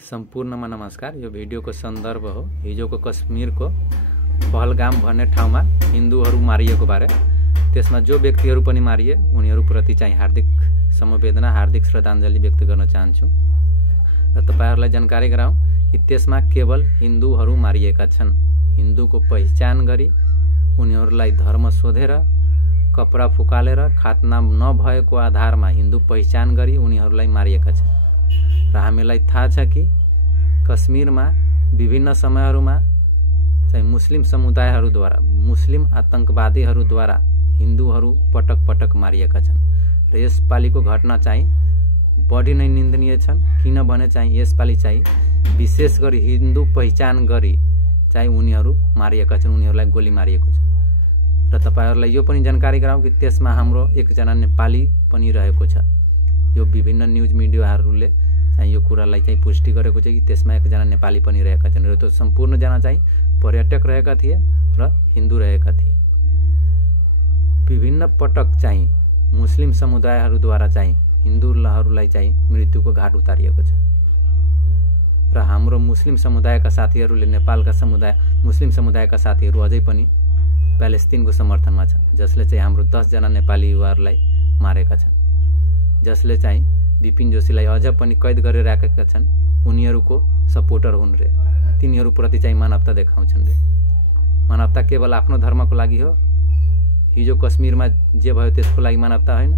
सम्पूर्णमा नमस्कार। यो भिडियोको सन्दर्भ हो हिजोको कश्मीरको पहलगाम भन्ने ठाउँमा हिन्दूहरू मारिएको बारे। त्यसमा जो व्यक्तिहरू पनि मारिए उनीहरूप्रति चाहिँ हार्दिक समवेदना, हार्दिक श्रद्धाञ्जली व्यक्त गर्न चाहन्छु र तपाईहरुलाई जानकारी गराउँ कि त्यसमा केवल हिन्दूहरू मारिएका छन्। हिन्दूको पहिचान गरी उनीहरूलाई धर्म सोधेर कपडा फुकालेर खातना नभएको आधारमा हिन्दू पहिचान गरी उनीहरूलाई मारिएका छन्। र हामीलाई थाहा छ कि कश्मीरमा विभिन्न समयहरूमा चाहिँ मुस्लिम समुदायहरूद्वारा, मुस्लिम आतंकवादीहरूद्वारा हिन्दूहरू पटक पटक मारिएका छन् र यसपालिको घटना चाहिँ बढी नै निन्दनीय छन्। किनभने चाहिँ यसपालि चाहिँ विशेष गरी हिन्दू पहिचान गरी चाहिँ उनीहरू मारिएका छन्, उनीहरूलाई गोली मारिएको छ। र तपाईहरुलाई यो पनि जानकारी गराउँ कि त्यसमा हाम्रो एकजना नेपाली पनि रहेको छ। यो विभिन्न न्यूज मिडियाहरूले चाहिँ यो कुरालाई चाहिँ पुष्टि गरेको छ कि त्यसमा एकजना नेपाली पनि रहेका छन् र त्यो सम्पूर्ण जना चाहिँ पर्यटक रहेका थिए र हिन्दू रहेका थिए। विभिन्न पटक चाहिँ मुस्लिम समुदायहरूद्वारा चाहिँ हिन्दूहरूलाई चाहिँ मृत्युको घाट उतारिएको छ र हाम्रो मुस्लिम समुदायका साथीहरूले, नेपालका मुस्लिम समुदायका साथीहरू अझै पनि प्यालेस्टिनको समर्थनमा छन्, जसले चाहिँ हाम्रो 10 जना नेपाली युवाहरूलाई मारेका छन्, जसले चाहिँ विपिन जोशीलाई अझ पनि कैद गरेर राखेका छन्। उनीहरूको सपोर्टर हुन् रे, तिनीहरूप्रति चाहिँ मानवता देखाउँछन् रे। मानवता केवल आफ्नो धर्मको लागि हो। हिजो कश्मीरमा जे भयो त्यसको लागि मानवता होइन।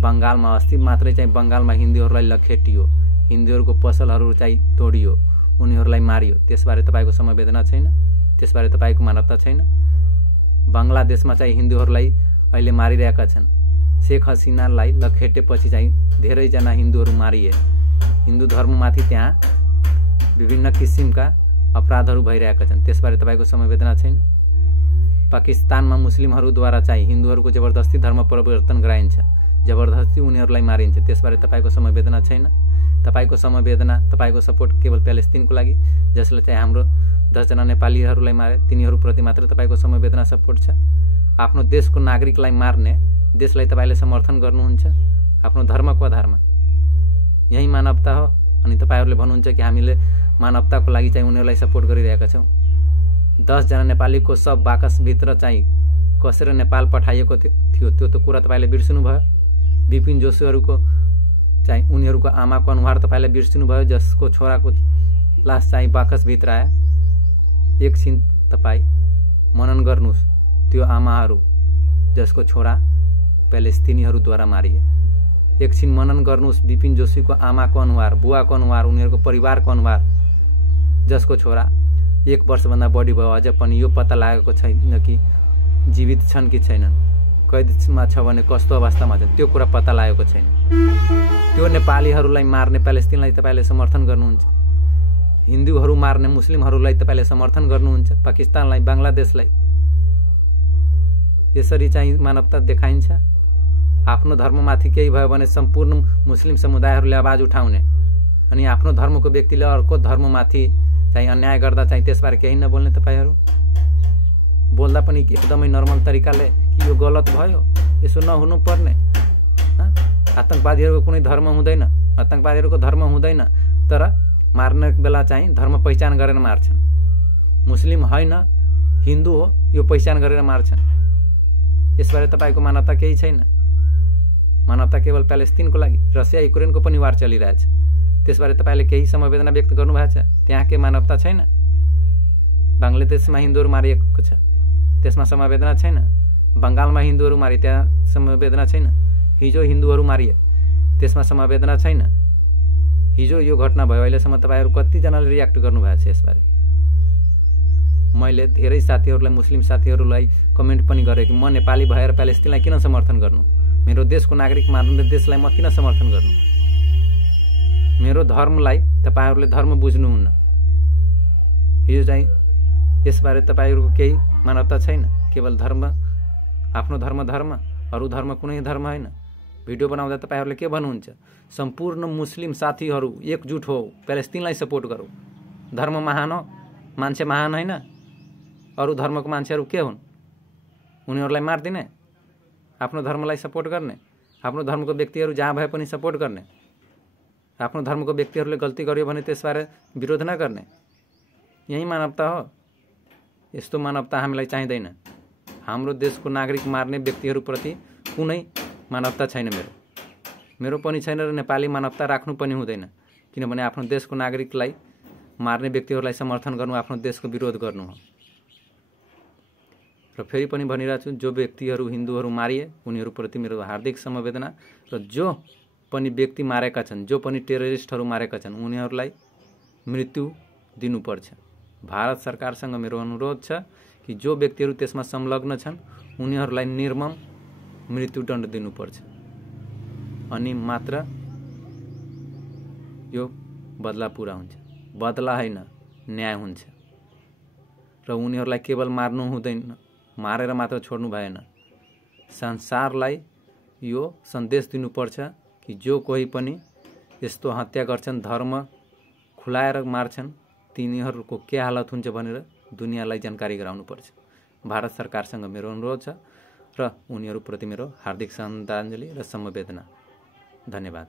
बंगालमा अस्ति मात्रै चाहिँ बंगालमा हिन्दूहरूलाई लखेटियो, हिन्दूहरूको पसलहरू चाहिँ तोडियो, उनीहरूलाई मारियो। त्यसबारे तपाईको समवेदना छैन, त्यसबारे तपाईको मानवता छैन। बंगलादेशमा चाहिँ हिन्दूहरूलाई अहिले मारिरहेका छन्। शेख हसिनालाई लखेटेपछि चाहिँ धेरै जना हिन्दूहरू मारिए। हिन्दू धर्ममाथि त्यहाँ विभिन्न किसिमका अपराधहरू भइरहेका छन्, त्यसबारे तपाईको समवेदना छैन। पाकिस्तानमा मुस्लिमहरूद्वारा चाहिँ हिन्दूहरूको जबरदस्ती धर्म परिवर्तन गराइन्छ, जबरदस्ती उनीहरूलाई मारिन्छ, त्यसबारे तपाईको समवेदना छैन। तपाईको समवेदना, तपाईको सपोर्ट केवल प्यालेस्टिनको लागि, जसले चाहिँ हाम्रो 10 जना नेपालीहरूलाई मारे, तिनीहरूप्रति मात्र तपाईको समवेदना सपोर्ट छ। आफ्नो देशको नागरिकलाई मार्ने देशलाई तपाईले समर्थन गर्नुहुन्छ आफ्नो धर्मको आधारमा। यही मानवता हो। अनि तपाईहरुले भन्नुहुन्छ कि हामीले मानवताको लागि चाहिँ उनीहरूलाई सपोर्ट गरिरहेका छौं। 10 जना नेपालीको सब बाकसभित्र चाहिँ कसेर नेपाल पठाइएको थियो, त्यो त कुरा तपाईले बिर्सनु भयो। विपिन जोशीहरुको चाहिँ उनीहरुको आमाको अनुहार तपाईले बिर्सनु भयो, जसको छोराको लास चाहिँ बाकसभित्र आए। एकछिन तपाई मनन गर्नुस्, त्यो आमाहरू जसको छोरा प्यालेस्टिनीहरूद्वारा मारिए। एकछिन मनन गर्नुस् विपिन जोशीको आमाको अनुहार, बुवाको अनुहार, उनीहरूको परिवारको अनुहार, जसको छोरा 1 वर्षभन्दा बढी भयो, अझ पनि यो पत्ता लागेको छैन कि जीवित छन् कि छैनन्, कैदमा छ भने कस्तो अवस्थामा छ, त्यो कुरा पत्ता लागेको छैन। त्यो नेपालीहरूलाई मार्ने प्यालेस्टिनलाई तपाईले समर्थन गर्नुहुन्छ। हिन्दूहरू मार्ने मुस्लिमहरूलाई तपाईले समर्थन गर्नुहुन्छ। पाकिस्तानलाई, बंगलादेशलाई यसरी चाहिँ मानवता देखाइन्छ। आफ्नो धर्ममाथि केही भयो भने सम्पूर्ण मुस्लिम समुदायहरूले आवाज उठाउने, अनि आफ्नो धर्मको व्यक्तिले अर्को धर्ममाथि चाहिँ अन्याय गर्दा चाहिँ त्यसबारे केही नबोल्ने। तपाईहरु बोल्दा पनि एकदमै नर्मल तरिकाले कि यो गलत भयो, यसो नहुनु पर्ने। आतंकवादीहरूको कुनै धर्म हुँदैन, आतंकवादीहरूको धर्म हुँदैन, तर मार्ने बेला चाहिँ धर्म पहिचान गरेर मार्छन्। मुस्लिम होइन, हिन्दू हो, यो पहिचान गरेर मार्छन्। यसबारे तपाईको मानवता केही छैन। मानवता केवल प्यालेस्टिनको लागि, रसिया युक्रेनको पनि वार चलिरहेछ, त्यसबारे तपाईले केही समवेदना व्यक्त गर्नुभएको छ? त्यहाँ के मानवता छैन? बंगलादेशमा हिन्दूहरू मारिएको छ, त्यसमा समवेदना छैन। बंगालमा हिन्दूहरू मारिए, त्यहाँ समवेदना छैन। हिजो हिन्दूहरू मारिए, त्यसमा समवेदना छैन। हिजो यो घटना भयो, अहिलेसम्म तपाईहरु कति जनाले रियाक्ट गर्नुभएको छ यसबारे? मैले धेरै साथीहरूलाई, मुस्लिम साथीहरूलाई कमेन्ट पनि गरे कि म नेपाली भएर प्यालेस्टिनलाई किन समर्थन गर्नु, मेरो देशको नागरिक मार्ने देशलाई म किन समर्थन गर्नु? मेरो धर्मलाई तपाईहरुले धर्म बुझ्नुहुन्न। हिजो चाहिँ यसबारे तपाईहरुको केही मानवता छैन। केवल धर्म, आफ्नो धर्म, अरु धर्म कुनै धर्म हैन। भिडियो बनाउँदा तपाईहरुले के भन्नुहुन्छ? सम्पूर्ण मुस्लिम साथीहरू एकजुट हो, प्यालेस्टिनलाई सपोर्ट गरौ। धर्म महान हो, मान्छे महान हैन। अरु धर्मको मान्छेहरू के हुन्? उनीहरूलाई मार्दिने, आफ्नो धर्मलाई सपोर्ट गर्ने, आफ्नो धर्मको व्यक्तिहरू जहाँ भए पनि सपोर्ट गर्ने। आफ्नो धर्मको व्यक्तिहरूले गल्ती गर्यो भने त्यसबारे विरोध नगर्ने, यही मानवता हो। यस्तो मानवता हामीलाई चाहिँदैन। हाम्रो देशको नागरिक मार्ने व्यक्तिहरूप्रति कुनै मानवता छैन। मेरो पनि छैन र नेपाली मानवता राख्नु पनि हुँदैन। किनभने आफ्नो देशको नागरिकलाई मार्ने व्यक्तिहरूलाई समर्थन गर्नु आफ्नो देशको विरोध गर्नु हो। र फेरि पनि भनिरहेछु, जो व्यक्तिहरू हिन्दूहरू मारिए उनीहरूप्रति मेरो हार्दिक समवेदना, र जो पनि व्यक्ति मारेका छन्, जो पनि टेररिस्टहरू मारेका छन्, उनीहरूलाई मृत्यु दिनुपर्छ। भारत सरकारसँग मेरो अनुरोध छ कि जो व्यक्तिहरू त्यसमा संलग्न छन् उनीहरूलाई निर्मम मृत्युदण्ड दिनुपर्छ, अनि मात्र यो बदला पुरा हुन्छ। बदला होइन, न्याय हुन्छ। र उनीहरूलाई केवल मार्नु हुँदैन, मारेर मात्र छोड्नु भएन। संसारलाई यो सन्देश दिनुपर्छ कि जो कोही पनि यस्तो हत्या गर्छन्, धर्म खुलाएर मार्छन्, तिनीहरूको के हालत हुन्छ भनेर दुनियाँलाई जानकारी गराउनुपर्छ। भारत सरकारसँग मेरो अनुरोध छ र उनीहरूप्रति मेरो हार्दिक श्रद्धाञ्जली र समवेदना। धन्यवाद।